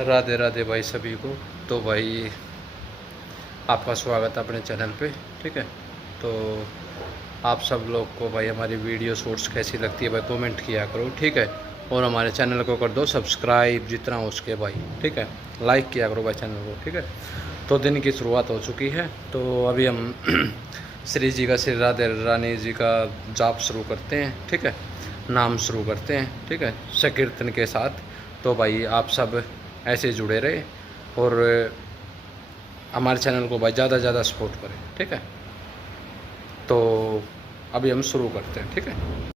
राधे राधे भाई सभी को। तो भाई आपका स्वागत है अपने चैनल पे। ठीक है, तो आप सब लोग को भाई हमारी वीडियो शॉर्ट्स कैसी लगती है भाई कमेंट किया करो। ठीक है, और हमारे चैनल को कर दो सब्सक्राइब जितना हो सके भाई। ठीक है, लाइक किया करो भाई चैनल को। ठीक है, तो दिन की शुरुआत हो चुकी है। तो अभी हम श्री जी का, श्री राधे रानी जी का जाप शुरू करते हैं। ठीक है, नाम शुरू करते हैं। ठीक है, संकीर्तन के साथ। तो भाई आप सब ऐसे जुड़े रहे और हमारे चैनल को भाई ज़्यादा से ज़्यादा सपोर्ट करें। ठीक है, तो अभी हम शुरू करते हैं। ठीक है,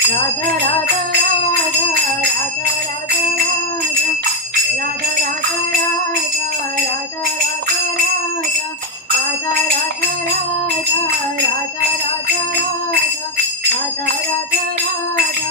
राधा राधा राधा राधा राधा राधा राधा